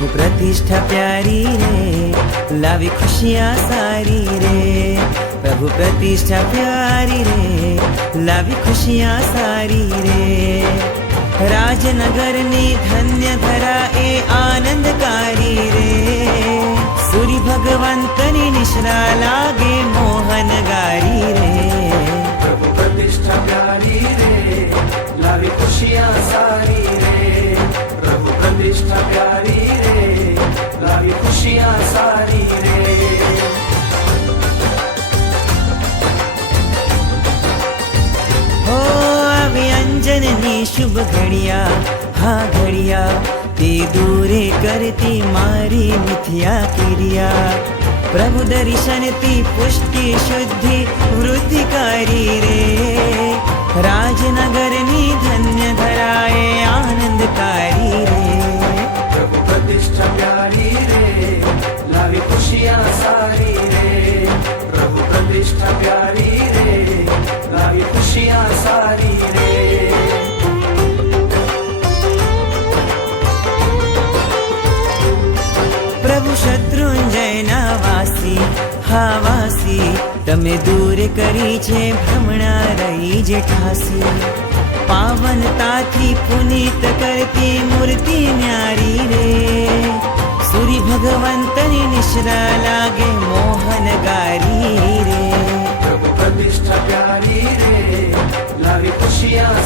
प्रभु प्रतिष्ठा प्यारी रे, लावी खुशियाँ सारी रे। प्रभु प्रतिष्ठा प्यारी रे, लावी खुशियाँ सारी रे। राजनगर ने धन्य धरा ए आनंदकारी रे। सूर्य भगवंत ने निश्रा लागे मोहन गारी रे। प्रभु प्रतिष्ठा प्यारी रे, लावी खुशियाँ सारी की शुभ घड़िया हाँ घड़िया, ते दूरे करती मारी मिथिया क्रिया। प्रभु दर्शन ती पुष्टि शुद्धि, वृद्धिकारी रे। વાસી હા વાસી તમે દૂર કરી છે ભ્રમણા રહી જેઠાસી પાવનતાથી પુનિત કરતી મૂર્તિ ન્યારી રે સૂરી ભગવંતની નિશ્રા લાગે મોહન ગારી રે પ્રભુ પ્રતિષ્ઠા પ્યારી રે લાવી ખુશિયા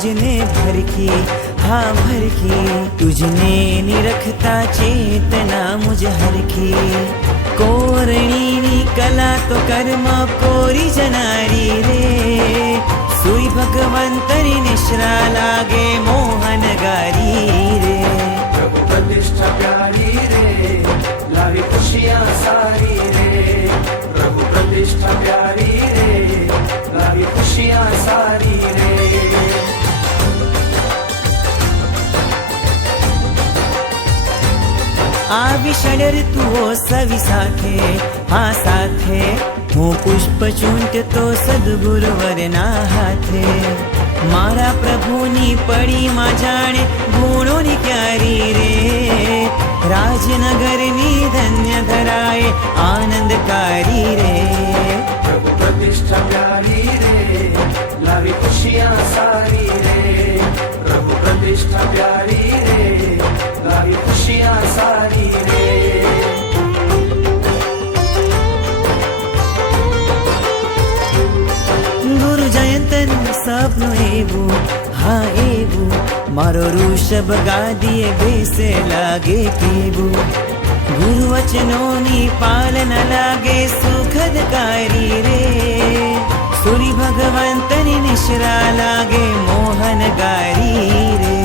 तुझने भर की हाँ भर की। तुझने निरखता चेतना मुझ हर की। कोरणी कला तो कर्म कोरी जनारी रे। सुई भगवंतरी निश्रा लागे मोहन गारी रे। प्रभु प्रतिष्ठा प्यारी रे, लावी खुशियाँ सारी रे। प्रभु प्रतिष्ठा प्यारी આવી ષડર્તુઓ સવી સાથે આ સાથે હું પુષ્પ ચૂંટતો સદગુરુવરના હાથે મારા પ્રભુની પડીમાં જાણે ગુણોની ક્યારી રે રાજનગરની ધન્ય ધરાય આનંદકારી રે પ્રભુ પ્રતિષ્ઠા પ્યારી રે લાવી ખુશિયા સારી રે જીવનનું સપનું એવું, હા એવું. મારો ઋષભ ગાદીએ બેસે લાગે કેવું ગુરુવચનોની પાલના લાગે, સુખદકારી રે. સૂર્ય ભગવંતની નિશ્રા લાગે મોહન ગારી રે.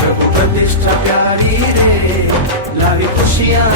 પ્રભુ પ્રતિષ્ઠા પ્યારી રે, લાવી ખુશિયા